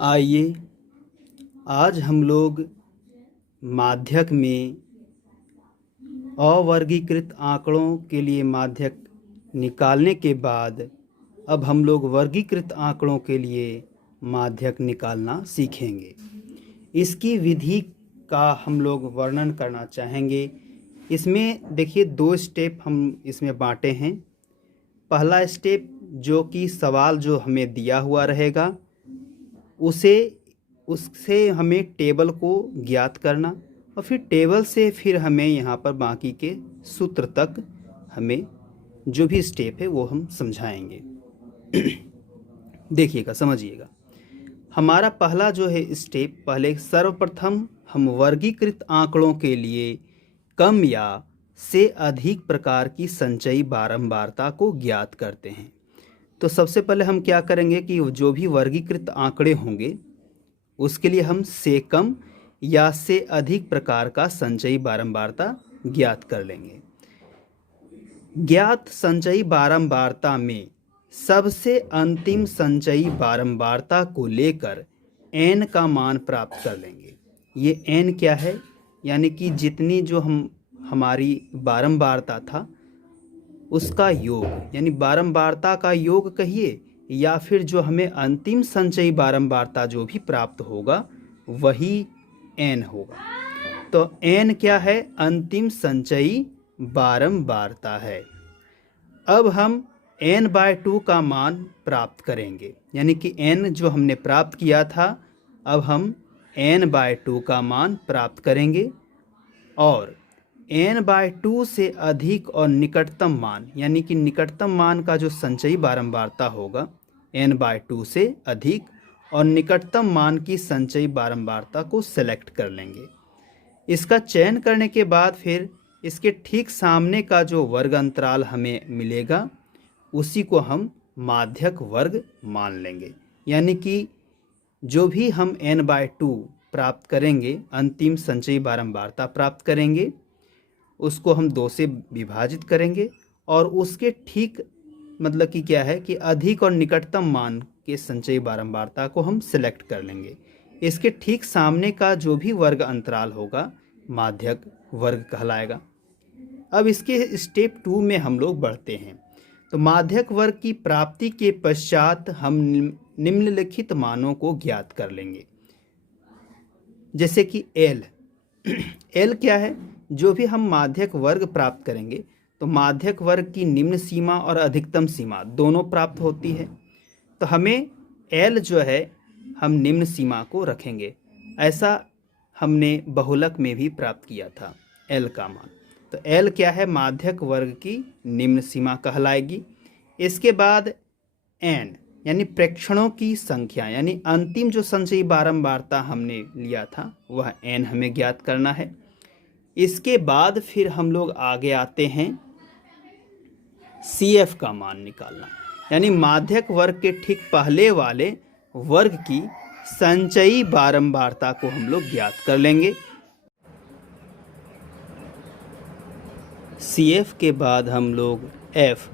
आइए आज हम लोग माध्यक में अवर्गीकृत आंकड़ों के लिए माध्यक निकालने के बाद अब हम लोग वर्गीकृत आंकड़ों के लिए माध्यक निकालना सीखेंगे। इसकी विधि का हम लोग वर्णन करना चाहेंगे। इसमें देखिए 2 स्टेप हम इसमें बांटे हैं। पहला स्टेप जो कि सवाल जो हमें दिया हुआ रहेगा उससे हमें टेबल को ज्ञात करना और फिर टेबल से फिर हमें यहाँ पर बाकी के सूत्र तक हमें जो भी स्टेप है वो हम समझाएंगे। देखिएगा, समझिएगा। हमारा पहला जो है स्टेप, पहले सर्वप्रथम हम वर्गीकृत आंकड़ों के लिए कम या से अधिक प्रकार की संचयी बारंबारता को ज्ञात करते हैं। तो सबसे पहले हम क्या करेंगे कि जो भी वर्गीकृत आंकड़े होंगे उसके लिए हम से कम या से अधिक प्रकार का संचयी बारंबारता ज्ञात कर लेंगे। ज्ञात संचयी बारंबारता में सबसे अंतिम संचयी बारंबारता को लेकर n का मान प्राप्त कर लेंगे। ये n क्या है? यानी कि जितनी जो हमारी बारंबारता था उसका योग, यानी बारंबारता का योग कहिए, या फिर जो हमें अंतिम संचयी बारंबारता जो भी प्राप्त होगा वही n होगा। तो n क्या है? अंतिम संचयी बारंबारता है। अब हम n/2 का मान प्राप्त करेंगे, यानी कि n जो हमने प्राप्त किया था अब हम n/2 का मान प्राप्त करेंगे और n/2 से अधिक और निकटतम मान, यानी कि निकटतम मान का जो संचयी बारंबारता होगा n/2 से अधिक और निकटतम मान की संचयी बारंबारता को सेलेक्ट कर लेंगे। इसका चयन करने के बाद फिर इसके ठीक सामने का जो वर्ग अंतराल हमें मिलेगा उसी को हम माध्यक वर्ग मान लेंगे। यानी कि जो भी हम n/2 प्राप्त करेंगे, अंतिम संचयी बारंबारता प्राप्त करेंगे, उसको हम 2 से विभाजित करेंगे और उसके ठीक मतलब कि क्या है कि अधिक और निकटतम मान के संचयी बारंबारता को हम सिलेक्ट कर लेंगे। इसके ठीक सामने का जो भी वर्ग अंतराल होगा माध्यक वर्ग कहलाएगा। अब इसके स्टेप 2 में हम लोग बढ़ते हैं। तो माध्यक वर्ग की प्राप्ति के पश्चात हम निम्नलिखित मानों को ज्ञात कर लेंगे। जैसे कि L क्या है? जो भी हम माध्यक वर्ग प्राप्त करेंगे तो माध्यक वर्ग की निम्न सीमा और अधिकतम सीमा दोनों प्राप्त होती है। तो हमें L जो है हम निम्न सीमा को रखेंगे। ऐसा हमने बहुलक में भी प्राप्त किया था L का मान। तो L क्या है? माध्यक वर्ग की निम्न सीमा कहलाएगी। इसके बाद N यानी प्रेक्षणों की संख्या, यानी अंतिम जो संचयी बारंबारता हमने लिया था वह N हमें ज्ञात करना है। इसके बाद फिर हम लोग आगे आते हैं CF का मान निकालना, यानी माध्यक वर्ग के ठीक पहले वाले वर्ग की संचयी बारंबारता को हम लोग ज्ञात कर लेंगे। CF के बाद हम लोग F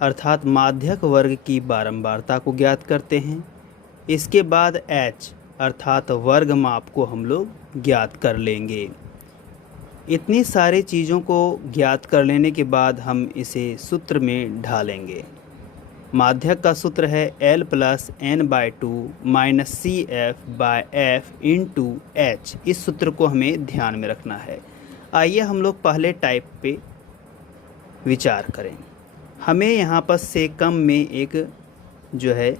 अर्थात माध्यक वर्ग की बारंबारता को ज्ञात करते हैं। इसके बाद H अर्थात वर्ग माप को हम लोग ज्ञात कर लेंगे। इतनी सारी चीज़ों को ज्ञात कर लेने के बाद हम इसे सूत्र में ढालेंगे। माध्यक का सूत्र है L + n/2 - CF/F × H। इस सूत्र को हमें ध्यान में रखना है। आइए हम लोग पहले टाइप पे विचार करें। हमें यहाँ पर से कम में एक जो है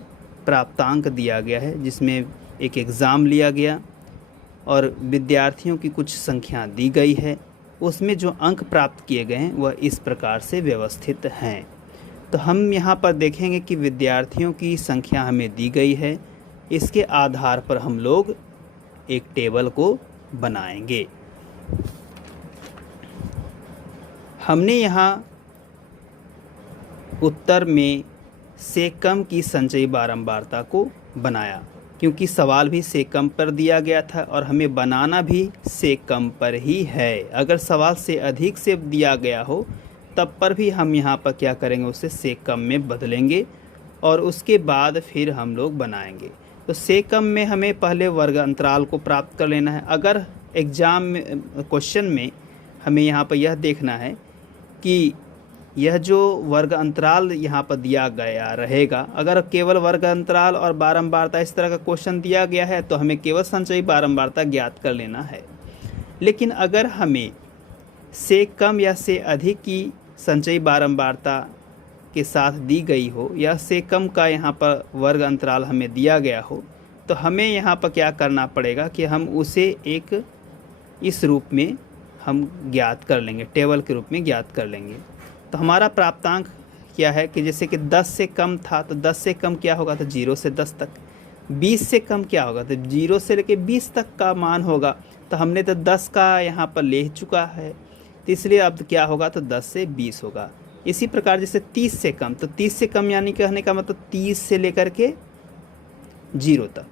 प्राप्तांक दिया गया है, जिसमें एक एग्ज़ाम लिया गया और विद्यार्थियों की कुछ संख्या दी गई है। उसमें जो अंक प्राप्त किए गए हैं वह इस प्रकार से व्यवस्थित हैं। तो हम यहाँ पर देखेंगे कि विद्यार्थियों की संख्या हमें दी गई है। इसके आधार पर हम लोग एक टेबल को बनाएंगे। हमने यहाँ उत्तर में से कम की संचयी बारंबारता को बनाया, क्योंकि सवाल भी से कम पर दिया गया था और हमें बनाना भी से कम पर ही है। अगर सवाल से अधिक से दिया गया हो तब पर भी हम यहाँ पर क्या करेंगे, उसे से कम में बदलेंगे और उसके बाद फिर हम लोग बनाएंगे। तो से कम में हमें पहले वर्ग अंतराल को प्राप्त कर लेना है। अगर एग्ज़ाम में क्वेश्चन में हमें यहाँ पर यह देखना है कि यह जो वर्ग अंतराल यहाँ पर दिया गया रहेगा, अगर केवल वर्ग अंतराल और बारंबारता इस तरह का क्वेश्चन दिया गया है तो हमें केवल संचयी बारंबारता ज्ञात कर लेना है। लेकिन अगर हमें से कम या से अधिक की संचयी बारंबारता के साथ दी गई हो या से कम का यहाँ पर वर्ग अंतराल हमें दिया गया हो, तो हमें यहाँ पर क्या करना पड़ेगा कि हम उसे एक इस रूप में हम ज्ञात कर लेंगे, टेबल के रूप में ज्ञात कर लेंगे। तो हमारा प्राप्तांक क्या है कि जैसे कि 10 से कम था तो 10 से कम क्या होगा, तो 0 से 10 तक। 20 से कम क्या होगा, तो 0 से लेके 20 तक का मान होगा। तो हमने तो 10 का यहाँ पर ले चुका है, तो इसलिए अब क्या होगा, तो 10 से 20 होगा। इसी प्रकार जैसे 30 से कम, तो 30 से कम यानी कहने का मतलब 30 से लेकर के 0 तक।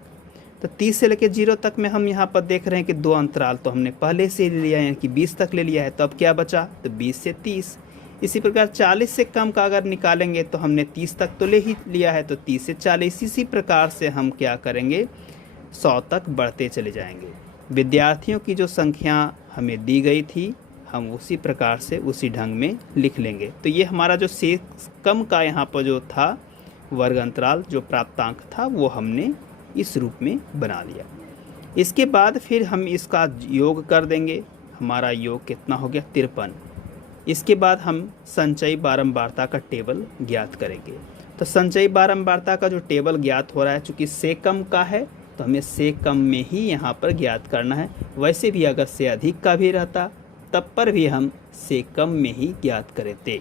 तो 30 से लेकर 0 तक में हम यहाँ पर देख रहे हैं कि 2 अंतराल तो हमने पहले से ले लिया है, यानी कि 20 तक ले लिया है। तो अब क्या बचा, तो 20 से 30। इसी प्रकार 40 से कम का अगर निकालेंगे तो हमने 30 तक तो ले ही लिया है, तो 30 से 40। इसी प्रकार से हम क्या करेंगे, 100 तक बढ़ते चले जाएंगे। विद्यार्थियों की जो संख्या हमें दी गई थी हम उसी प्रकार से उसी ढंग में लिख लेंगे। तो ये हमारा जो से कम का यहाँ पर जो था वर्ग अंतराल जो प्राप्तांक था वो हमने इस रूप में बना लिया। इसके बाद फिर हम इसका योग कर देंगे। हमारा योग कितना हो गया, 53। इसके बाद हम संचयी बारंबारता का टेबल ज्ञात करेंगे। तो संचयी बारंबारता का जो टेबल ज्ञात हो रहा है, चूँकि से कम का है तो हमें से कम में ही यहाँ पर ज्ञात करना है। वैसे भी अगर से अधिक का भी रहता तब पर भी हम से कम में ही ज्ञात करते।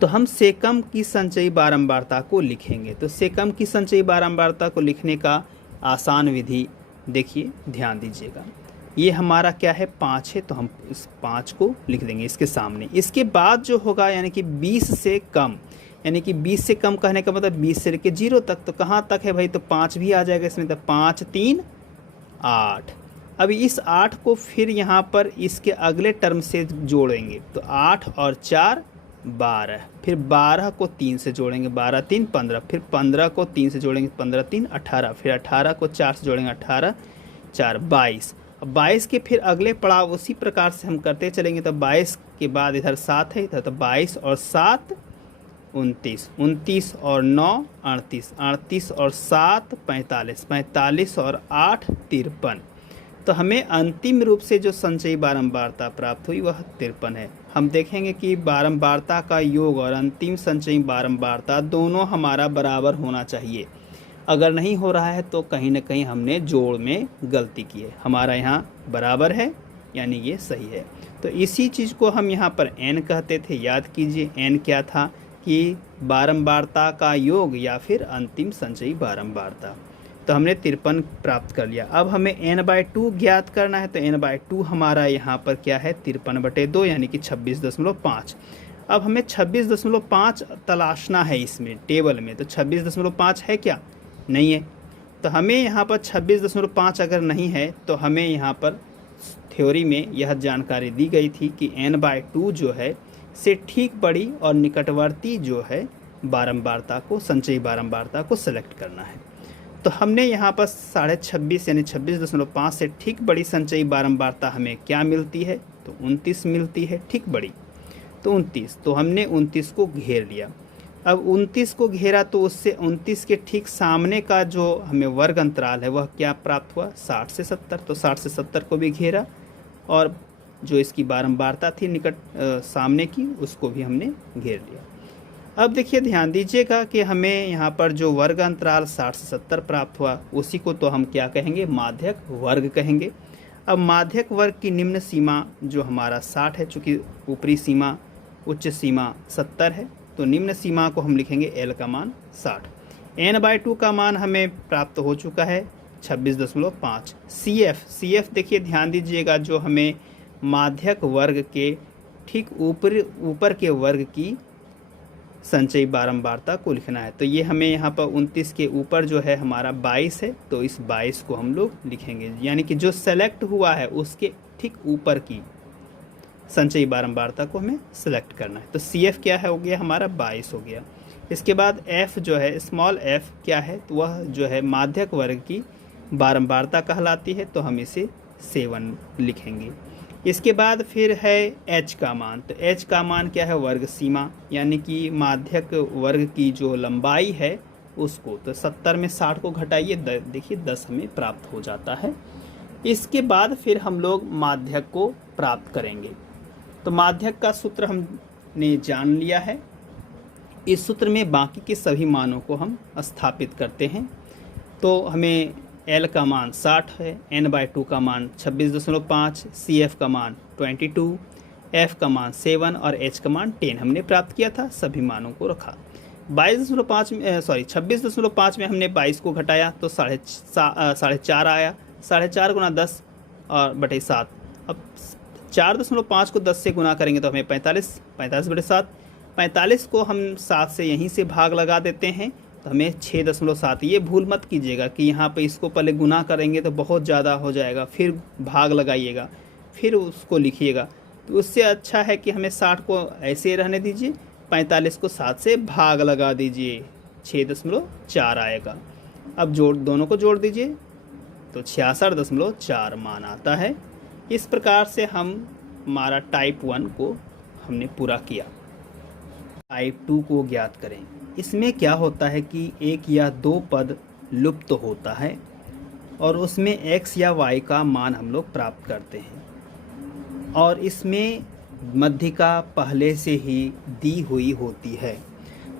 तो हम से कम की संचयी बारंबारता को लिखेंगे। तो से कम की संचयी बारंबारता को लिखने का आसान विधि देखिए, ध्यान दीजिएगा। ये हमारा क्या है, 5 है, तो हम इस 5 को लिख देंगे इसके सामने। इसके बाद जो होगा यानी कि 20 से कम, यानी कि 20 से कम कहने का मतलब 20 से लेकर 0 तक। तो कहाँ तक है भाई, तो 5 भी आ जाएगा इसमें। तो 5 3 8। अब इस 8 को फिर यहाँ पर इसके अगले टर्म से जोड़ेंगे। तो 8 और 4 12, फिर 12 को 3 से जोड़ेंगे, 12 3 15, फिर 15 को 3 से जोड़ेंगे, 15 3 18, फिर 18 को 4 से जोड़ेंगे, 18 4 22। अब 22 के फिर अगले पड़ाव उसी प्रकार से हम करते चलेंगे। तो 22 के बाद इधर 7 है, इधर तो 22 और 7 29, 29 और 9 38, 38 और 7 45, 45 और 8 53। तो हमें अंतिम रूप से जो संचयी बारंबारता प्राप्त हुई वह 53 है। हम देखेंगे कि बारंबारता का योग और अंतिम संचयी बारंबारता दोनों हमारा बराबर होना चाहिए। अगर नहीं हो रहा है तो कहीं ना कहीं हमने जोड़ में गलती की है। हमारा यहाँ बराबर है यानी ये सही है। तो इसी चीज़ को हम यहाँ पर n कहते थे। याद कीजिए n क्या था कि बारंबारता का योग या फिर अंतिम संचयी बारंबारता। तो हमने 53 प्राप्त कर लिया। अब हमें n/2 ज्ञात करना है। तो n/2 हमारा यहाँ पर क्या है, 53/2 यानी कि 26.5। अब हमें 26.5 तलाशना है इसमें टेबल में। तो 26.5 है क्या, नहीं है। तो हमें यहाँ पर 26.5 अगर नहीं है तो हमें यहाँ पर थ्योरी में यह जानकारी दी गई थी कि n/2 जो है से ठीक बड़ी और निकटवर्ती जो है बारंबारता को, संचयी बारंबारता को सेलेक्ट करना है। तो हमने यहाँ पर 26.5 यानी 26.5 से ठीक बड़ी संचयी बारंबारता हमें क्या मिलती है, तो 29 मिलती है ठीक बड़ी। तो 29, तो हमने 29 को घेर लिया। अब 29 को घेरा तो उससे 29 के ठीक सामने का जो हमें वर्ग अंतराल है वह क्या प्राप्त हुआ, 60 से 70। तो 60 से 70 को भी घेरा और जो इसकी बारंबारता थी निकट सामने की उसको भी हमने घेर लिया। अब देखिए ध्यान दीजिएगा कि हमें यहाँ पर जो वर्ग अंतराल 60 से 70 प्राप्त हुआ उसी को तो हम क्या कहेंगे, माध्यक वर्ग कहेंगे। अब माध्यक वर्ग की निम्न सीमा जो हमारा 60 है, चूँकि ऊपरी सीमा उच्च सीमा 70 है तो निम्न सीमा को हम लिखेंगे L का मान 60। n/2 का मान हमें प्राप्त हो चुका है 26.5। CF देखिए ध्यान दीजिएगा, जो हमें माध्यक वर्ग के ठीक ऊपर के वर्ग की संचयी बारंबारता को लिखना है। तो ये हमें यहाँ पर 29 के ऊपर जो है हमारा 22 है, तो इस 22 को हम लोग लिखेंगे, यानी कि जो सेलेक्ट हुआ है उसके ठीक ऊपर की संचयी बारंबारता को हमें सेलेक्ट करना है। तो CF क्या है, हो गया हमारा 22 हो गया। इसके बाद f जो है स्मॉल f क्या है, तो वह जो है माध्यक वर्ग की बारंबारता कहलाती है, तो हम इसे 7 लिखेंगे। इसके बाद फिर है h का मान, तो h का मान क्या है, वर्ग सीमा, यानी कि माध्यक वर्ग की जो लंबाई है उसको, तो 70 में 60 को घटाइए, देखिए 10 हमें प्राप्त हो जाता है। इसके बाद फिर हम लोग माध्यक को प्राप्त करेंगे। तो माध्यक का सूत्र हमने जान लिया है। इस सूत्र में बाकी के सभी मानों को हम स्थापित करते हैं। तो हमें L का मान 60 है, n/2 का मान 26.5, CF का मान 22, F का मान 7 और H का मान 10 हमने प्राप्त किया था। सभी मानों को रखा। 26.5 में हमने 22 को घटाया तो 4.5 आया। 4.5 गुना 10 और बटे 7। अब 4.5 को 10 से गुना करेंगे तो हमें 45 बटे 7। 45 को हम 7 से यहीं से भाग लगा देते हैं तो हमें 6.7। ये भूल मत कीजिएगा कि यहाँ पे इसको पहले गुना करेंगे तो बहुत ज़्यादा हो जाएगा, फिर भाग लगाइएगा, फिर उसको लिखिएगा। तो उससे अच्छा है कि हमें 60 को ऐसे रहने दीजिए, 45 को 7 से भाग लगा दीजिए, 6.4 आएगा। अब दोनों को जोड़ दीजिए तो 66.4 मान आता है। इस प्रकार से हम हमारा टाइप 1 को हमने पूरा किया। टाइप 2 को ज्ञात करें। इसमें क्या होता है कि एक या दो पद लुप्त होता है और उसमें x या y का मान हम लोग प्राप्त करते हैं और इसमें मध्यिका पहले से ही दी हुई होती है।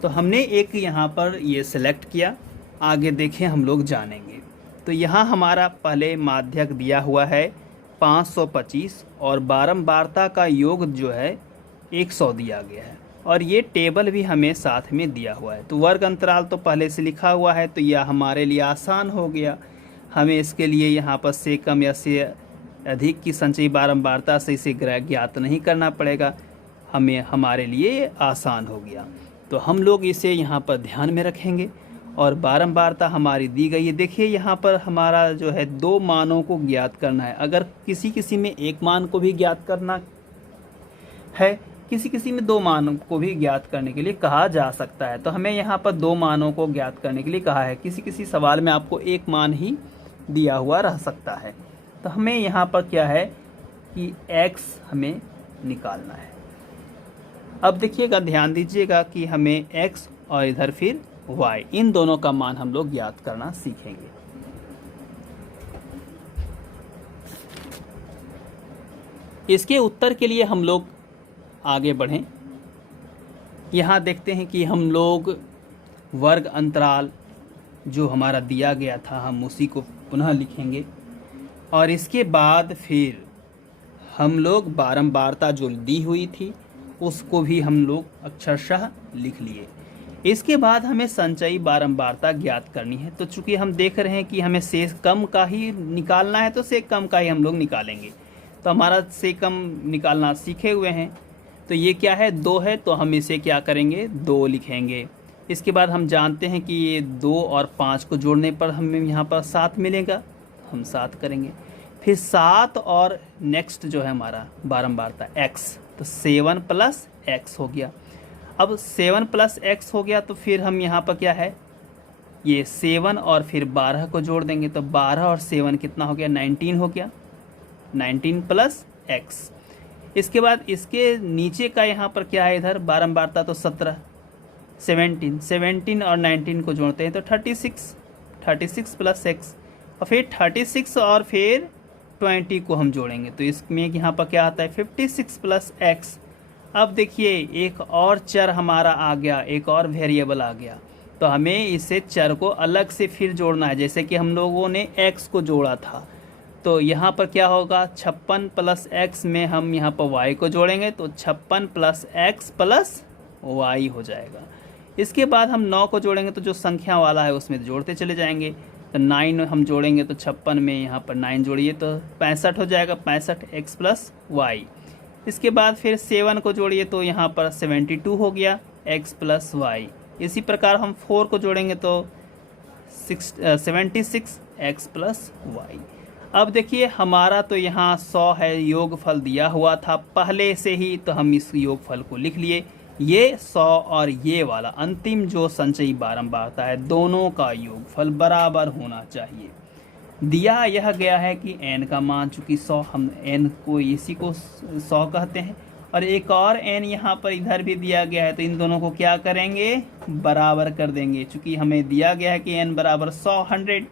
तो हमने एक यहाँ पर ये सेलेक्ट किया, आगे देखें हम लोग जानेंगे। तो यहाँ हमारा पहले माध्यक दिया हुआ है 525 और बारंबारता का योग जो है 100 दिया गया है और ये टेबल भी हमें साथ में दिया हुआ है। तो वर्ग अंतराल तो पहले से लिखा हुआ है, तो यह हमारे लिए आसान हो गया। हमें इसके लिए यहाँ पर से कम या से अधिक की संचयी बारंबारता से इसे ज्ञात नहीं करना पड़ेगा, हमारे लिए आसान हो गया। तो हम लोग इसे यहाँ पर ध्यान में रखेंगे और बारंबारता हमारी दी गई है। देखिए यहाँ पर हमारा जो है 2 मानों को ज्ञात करना है। अगर किसी में 1 मान को भी ज्ञात करना है, किसी में 2 मानों को भी ज्ञात करने के लिए कहा जा सकता है। तो हमें यहाँ पर 2 मानों को ज्ञात करने के लिए कहा है। किसी सवाल में आपको 1 मान ही दिया हुआ रह सकता है। तो हमें यहाँ पर क्या है कि x हमें निकालना है। अब देखिएगा, ध्यान दीजिएगा कि हमें x और इधर फिर y, इन दोनों का मान हम लोग ज्ञात करना सीखेंगे। इसके उत्तर के लिए हम लोग आगे बढ़ें। यहाँ देखते हैं कि हम लोग वर्ग अंतराल जो हमारा दिया गया था हम उसी को पुनः लिखेंगे और इसके बाद फिर हम लोग बारंबारता जो दी हुई थी उसको भी हम लोग अक्षरशः लिख लिए। इसके बाद हमें संचयी बारंबारता ज्ञात करनी है। तो चूंकि हम देख रहे हैं कि हमें से कम का ही निकालना है तो से कम का ही हम लोग निकालेंगे। तो हमारा से कम निकालना सीखे हुए हैं। तो ये क्या है, 2 है, तो हम इसे क्या करेंगे, 2 लिखेंगे। इसके बाद हम जानते हैं कि ये 2 और 5 को जोड़ने पर हमें यहाँ पर 7 मिलेगा, हम 7 करेंगे। फिर 7 और नेक्स्ट जो है हमारा बारंबारता x, तो 7 + x हो गया। अब 7 + x हो गया तो फिर हम यहाँ पर क्या है, ये 7 और फिर 12 को जोड़ देंगे तो 12 और 7 कितना हो गया, 19 हो गया, 19 + x। इसके बाद इसके नीचे का यहाँ पर क्या है, इधर बारंबारता तो 17, 17 और 19 को जोड़ते हैं तो 36 + x और फिर 36 और फिर 20 को हम जोड़ेंगे तो इसमें यहाँ पर क्या आता है, 56 + x। अब देखिए एक और चर हमारा आ गया, एक और वेरिएबल आ गया, तो हमें इसे चर को अलग से फिर जोड़ना है। जैसे कि हम लोगों ने x को जोड़ा था तो यहाँ पर क्या होगा, 56 + x में हम यहाँ पर y को जोड़ेंगे तो 56 + x + y हो जाएगा। इसके बाद हम 9 को जोड़ेंगे तो जो संख्या वाला है उसमें जोड़ते चले जाएंगे। तो 9 हम जोड़ेंगे तो 56 में यहाँ पर 9 जोड़िए तो 65 हो जाएगा, 65 x + y। इसके बाद फिर 7 को जोड़िए तो यहाँ पर 72 हो गया, x + y। इसी प्रकार हम 4 को जोड़ेंगे तो 76 x + y। अब देखिए हमारा तो यहाँ 100 है, योगफल दिया हुआ था पहले से ही, तो हम इस योगफल को लिख लिए। ये 100 और ये वाला अंतिम जो संचयी बारंबारता है, दोनों का योगफल बराबर होना चाहिए। दिया यह गया है कि n का मान चूंकि 100, हम n को इसी को 100 कहते हैं, और एक और n यहाँ पर इधर भी दिया गया है, तो इन दोनों को क्या करेंगे, बराबर कर देंगे। चूंकि हमें दिया गया है कि n बराबर 100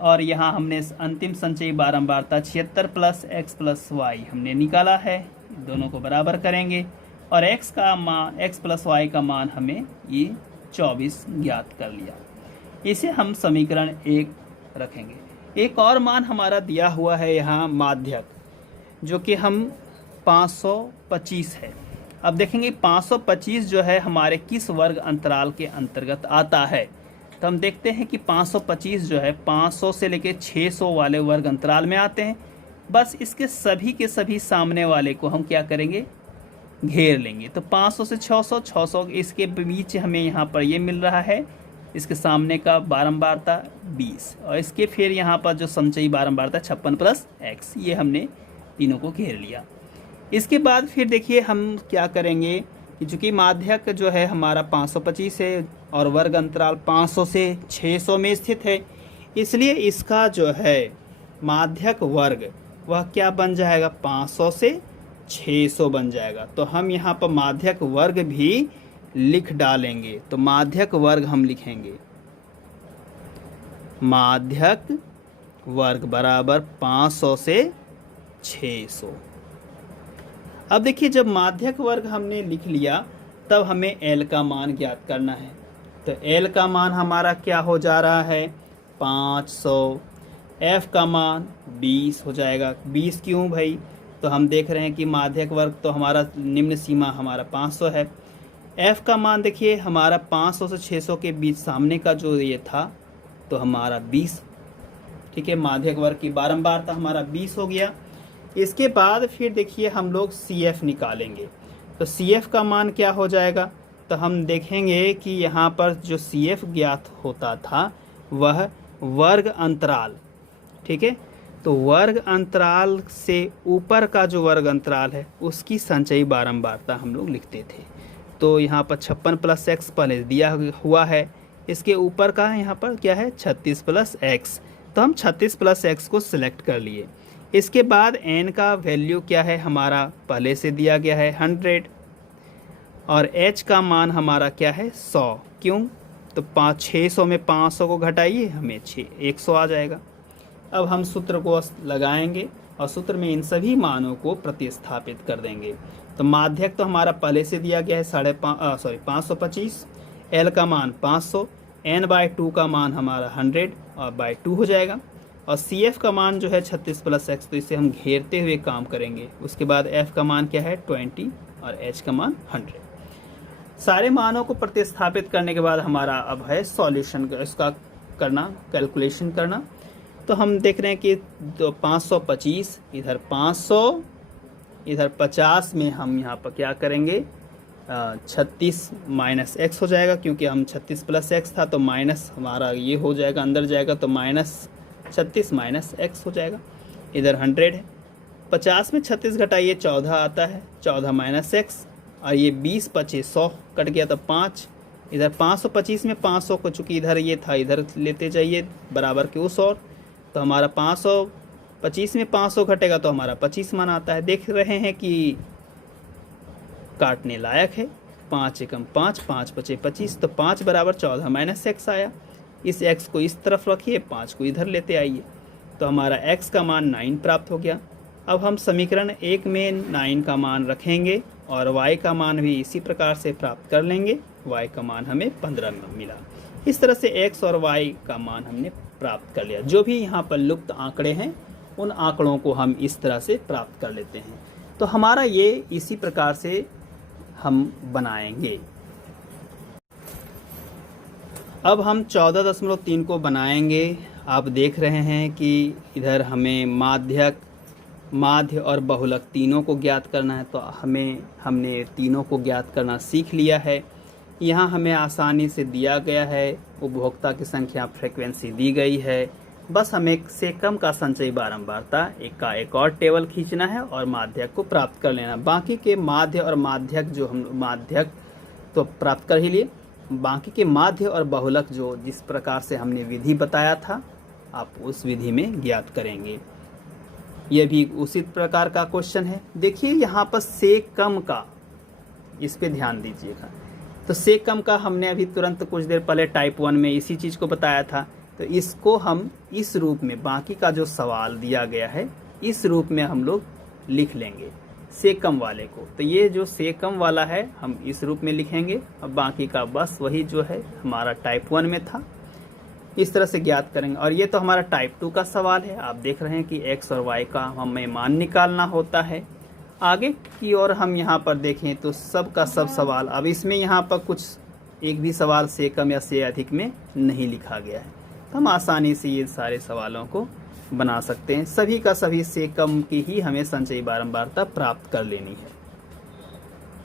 और यहाँ हमने अंतिम संचयी बारंबारता 76 प्लस x प्लस वाई हमने निकाला है, दोनों को बराबर करेंगे और x का मान x प्लस वाई का मान हमें ये 24 ज्ञात कर लिया। इसे हम समीकरण 1 रखेंगे। एक और मान हमारा दिया हुआ है यहाँ माध्यक, जो कि हम 525 है। अब देखेंगे 525 जो है हमारे किस वर्ग अंतराल के अंतर्गत आता है। तो हम देखते हैं कि 525 जो है 500 से लेकर 600 वाले वर्ग अंतराल में आते हैं। बस इसके सभी के सभी सामने वाले को हम क्या करेंगे, घेर लेंगे। तो 500 से 600, 600 इसके बीच हमें यहाँ पर ये मिल रहा है, इसके सामने का बारंबारता 20, और इसके फिर यहाँ पर जो संचयी बारंबारता 56 प्लस x, ये हमने तीनों को घेर लिया। इसके बाद फिर देखिए हम क्या करेंगे कि चूँकि माध्यक जो है हमारा 525 है और वर्ग अंतराल 500 से 600 में स्थित है, इसलिए इसका जो है माध्यक वर्ग वह क्या बन जाएगा, 500 से 600 बन जाएगा। तो हम यहाँ पर माध्यक वर्ग भी लिख डालेंगे। तो माध्यक वर्ग हम लिखेंगे, माध्यक वर्ग बराबर 500 से 600। अब देखिए जब माध्यक वर्ग हमने लिख लिया, तब हमें L का मान ज्ञात करना है। तो L का मान हमारा क्या हो जा रहा है, 500। F का मान 20 हो जाएगा। 20 क्यों भाई, तो हम देख रहे हैं कि माध्यक वर्ग तो हमारा निम्न सीमा हमारा 500 है। F का मान देखिए हमारा 500 से 600 के बीच सामने का जो ये था, तो हमारा 20, ठीक है। माध्यक वर्ग की बारंबारता हमारा 20 हो गया। इसके बाद फिर देखिए हम लोग CF निकालेंगे। तो CF का मान क्या हो जाएगा, तो हम देखेंगे कि यहाँ पर जो CF ज्ञात होता था वह वर्ग अंतराल, ठीक है। तो वर्ग अंतराल से ऊपर का जो वर्ग अंतराल है उसकी संचयी बारंबारता हम लोग लिखते थे। तो यहाँ पर 56 प्लस x पहले दिया हुआ है, इसके ऊपर का यहाँ पर क्या है 36 प्लस x, तो हम 36 प्लस x को सिलेक्ट कर लिए। इसके बाद n का वैल्यू क्या है हमारा पहले से दिया गया है 100, और h का मान हमारा क्या है 100। क्यों, तो 600 में 500 को घटाइए, हमें 100 आ जाएगा। अब हम सूत्र को लगाएंगे और सूत्र में इन सभी मानों को प्रतिस्थापित कर देंगे। तो माध्यक तो हमारा पहले से दिया गया है 525, L का मान 500, n/2 का मान हमारा 100 और /2 हो जाएगा, और CF का मान जो है 36 प्लस x, तो इसे हम घेरते हुए काम करेंगे। उसके बाद F का मान क्या है 20 और H का मान 100। सारे मानों को प्रतिस्थापित करने के बाद हमारा अब है सॉल्यूशन इसका करना, कैलकुलेशन करना। तो हम देख रहे हैं कि 525 इधर 500 इधर 50 में हम यहाँ पर क्या करेंगे 36 माइनस x हो जाएगा, क्योंकि हम 36 प्लस x था तो माइनस हमारा ये हो जाएगा, अंदर जाएगा तो -36 माइनस x हो जाएगा। इधर 100 है, 50 में 36 घटाइए 14 आता है, 14 माइनस x, और ये 20 25 100 कट गया तो 5। इधर 525 में 500 को चूँकि इधर ये था इधर लेते जाइए बराबर के उस और, तो हमारा 525 में 500 घटेगा तो हमारा 25 मान आता है। देख रहे हैं कि काटने लायक है, 5 एकम 5, 5 पचे 25, तो 5 बराबर 14 माइनस x आया। इस x को इस तरफ रखिए, 5 को इधर लेते आइए, तो हमारा x का मान 9 प्राप्त हो गया। अब हम समीकरण 1 में 9 का मान रखेंगे और y का मान भी इसी प्रकार से प्राप्त कर लेंगे। y का मान हमें 15 मिला। इस तरह से x और y का मान हमने प्राप्त कर लिया। जो भी यहाँ पर लुप्त आंकड़े हैं उन आंकड़ों को हम इस तरह से प्राप्त कर लेते हैं। तो हमारा ये इसी प्रकार से हम बनाएंगे। अब हम 14.3 को बनाएंगे। आप देख रहे हैं कि इधर हमें माध्य और बहुलक तीनों को ज्ञात करना है, तो हमने तीनों को ज्ञात करना सीख लिया है। यहाँ हमें आसानी से दिया गया है, उपभोक्ता की संख्या फ्रीक्वेंसी दी गई है, बस हमें सेकम का संचयी बारंबारता का एक और टेबल खींचना है और माध्यक को प्राप्त कर लेना। बाकी के माध्य और माध्यक जो हम माध्यक तो प्राप्त कर ही लिए, बाकी के माध्य और बहुलक जो जिस प्रकार से हमने विधि बताया था आप उस विधि में ज्ञात करेंगे। यह भी उसी प्रकार का क्वेश्चन है। देखिए यहाँ पर सेकम का, इस पे ध्यान दीजिएगा। तो सेकम का हमने अभी तुरंत कुछ देर पहले टाइप 1 में इसी चीज़ को बताया था। तो इसको हम इस रूप में, बाकी का जो सवाल दिया गया है इस रूप में हम लोग लिख लेंगे सेकम वाले को। तो ये जो सेकम वाला है हम इस रूप में लिखेंगे और बाकी का बस वही जो है हमारा टाइप 1 में था, इस तरह से ज्ञात करेंगे। और ये तो हमारा टाइप 2 का सवाल है। आप देख रहे हैं कि x और y का हमें मान निकालना होता है। आगे की ओर हम यहाँ पर देखें तो सब का सब सवाल, अब इसमें यहाँ पर कुछ एक भी सवाल से कम या से अधिक में नहीं लिखा गया है, तो हम आसानी से ये सारे सवालों को बना सकते हैं। सभी का सभी से कम की ही हमें संचयी बारंबारता प्राप्त कर लेनी है।